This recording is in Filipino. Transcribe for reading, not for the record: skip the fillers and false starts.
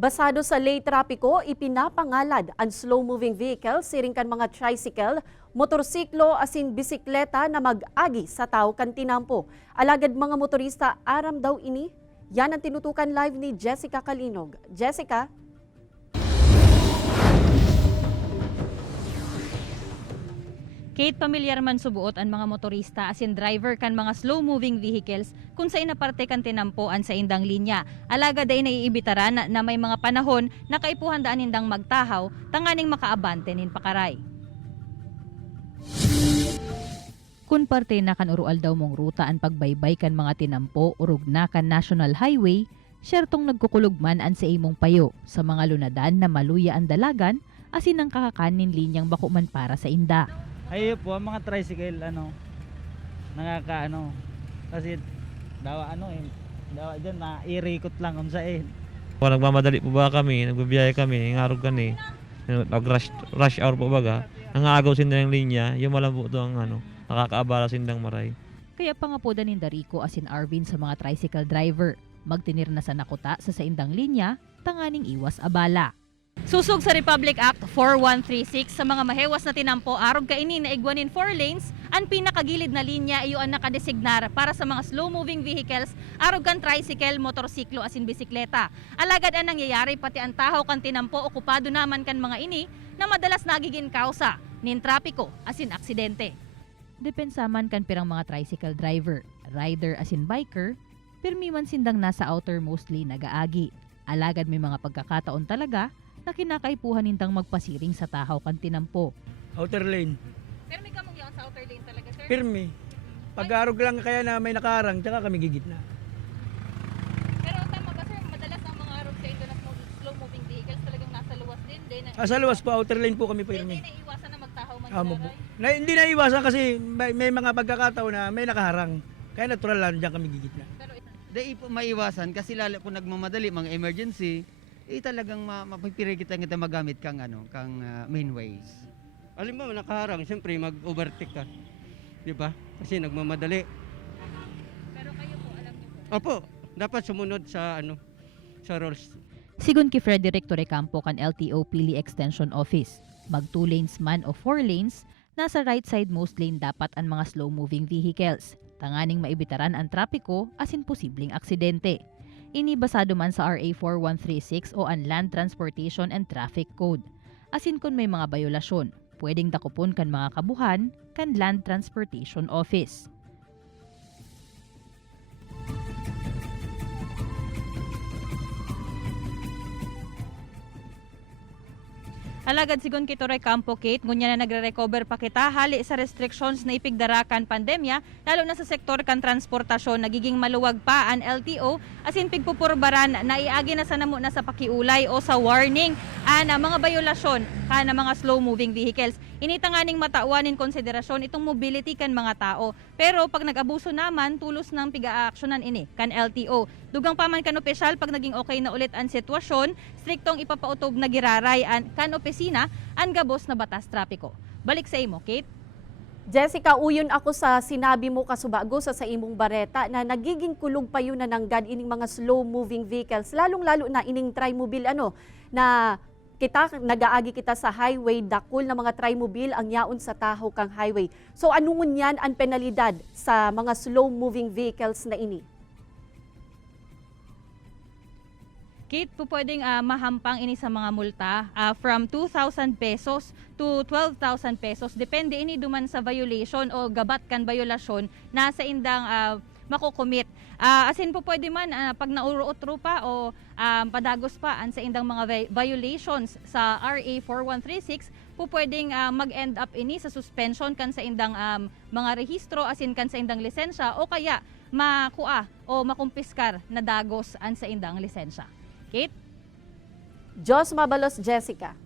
Basado sa lay trapiko, ipinapangalad ang slow-moving vehicle, siring kan mga tricycle, motorsiklo asin bisikleta na mag-agi sa tao kan tinampo. Alagad mga motorista aram daw ini. Yan ang tinutukan live ni Jessica Kalinog. Jessica? Kate, pamilyar man subuot ang mga motorista asin driver kan mga slow-moving vehicles kung sa inaparte kan tinampoan sa indang linya. Alaga day naiibitaran na may mga panahon na kaipuhan daan indang magtahaw, tanganing makaabante nin pakaray. Kung parte na kan urual daw mong ruta ang pagbaybay kan mga tinampo urug na kan National Highway, syertong nagkukulugman an sa imong payo sa mga lunadan na maluya ang dalagan asin ang kakakanin linyang bakuman para sa inda. Ay po, ang mga tricycle, kasi dawa dyan na irikot lang kung saan. Kung nagmamadali po ba kami, nagbibiyahe kami, ngarog kami, rush hour po baga, nangagaw sindang linya, yung malam po ito ang nakakaabala sindang maray. Kaya pangapodan ni Darico asin Arvin sa mga tricycle driver, magtinir na sa nakuta sa saindang linya, tanganing iwas abala. Susog sa Republic Act 4136 sa mga mahewas na tinampo arog kaini na igwanin 4 lanes, ang pinakagilid na linya iyo ang nakadesignar para sa mga slow-moving vehicles arog kan tricycle, motorsiklo asin bisikleta. Alagad ang nangyayari pati ang tahaw kan tinampo okupado naman kan mga ini na madalas nagiging kausa nin trapiko asin aksidente. Depensaman kan pirang mga tricycle driver, rider asin biker, pirmiman sindang nasa outermost lane nagaagi. Alagad may mga pagkakataon talaga na kinakaipuhan nintang magpasiring sa tahaw kan tinampo. Outer lane. Pero may kamong yung sa outer lane talaga, sir? Pirmi. Pag-arog lang kaya na may nakaharang, tsaka kami gigitna. Pero tama ba, sir? Madalas ang mga arog sa ito na slow-moving vehicles talagang nasa luwas din. Sa luwas po, outer lane po kami pirmi. Hindi naiiwasan na magtahaw man Hindi na iwasan kasi may mga pagkakataon na may nakaharang. Kaya natural lang dyan kami gigitna. Di po maiwasan kasi lalo kung nagmamadali, mga emergency, talagang mapipirigitan kita magamit kang mainways. Alam mo, nakaharang, siyempre mag-overtake ka. Di ba? Kasi nagmamadali. Pero kayo po, alam niyo po. Opo, dapat sumunod sa rules. Sigun ki Frederick Torrecampo kan LTO Pili Extension Office, mag 2 lanes man o 4 lanes, nasa right side most lane dapat ang mga slow-moving vehicles. Tanganing maibitaran ang trapiko asin posibleng aksidente. Ini basado man sa RA 4136 o ang Land Transportation and Traffic Code. Asin kung may mga bayolasyon, pwedeng dakupon kan mga kabuhan kan Land Transportation Office. Alagad sigon kito Recampo, Kate, ngunya na nagre-recover pa kita hali sa restrictions na ipigdarakan pandemya, lalo na sa sektor kan transportasyon, nagiging maluwag pa ang LTO, asin pigpupurbaran na iagi na sa namo na sa pakiulay o sa warning ang mga bayolasyon kan mga slow-moving vehicles. Initanganing matauanin konsiderasyon itong mobility kan mga tao. Pero pag nag-abuso naman, tulos ng piga-aksyonan ini kan LTO. Dugang paman kan opisyal pag naging okay na ulit ang sitwasyon, striktong ipapautob na giraray kan opisina ang gabos na batas trapiko. Balik sa imo, Kate. Jessica, uyon ako sa sinabi mo kasubago sa imong bareta na nagiging kulog pa yun na nanggad ining mga slow-moving vehicles, lalong-lalo na ining trimobile na nagaagi kita sa highway, dakol na mga trimobile ang yaon sa tahaw kang highway. So anong yan ang penalidad sa mga slow-moving vehicles na ini? Kate, po pwedeng mahampang ini sa mga multa from 2,000 pesos to 12,000 pesos. Depende ini duman sa violation o gabat kan violasyon na sa indang makukumit. Asin po pwede man pag nauruotro pa o padagos pa sa indang mga violations sa RA 4136, po pwedeng mag-end up ini sa suspension kan sa indang mga rehistro asin kan sa indang lisensya o kaya makua o makumpiskar na dagos sa indang lisensya. Kate? Diyos mabalos, Jessica.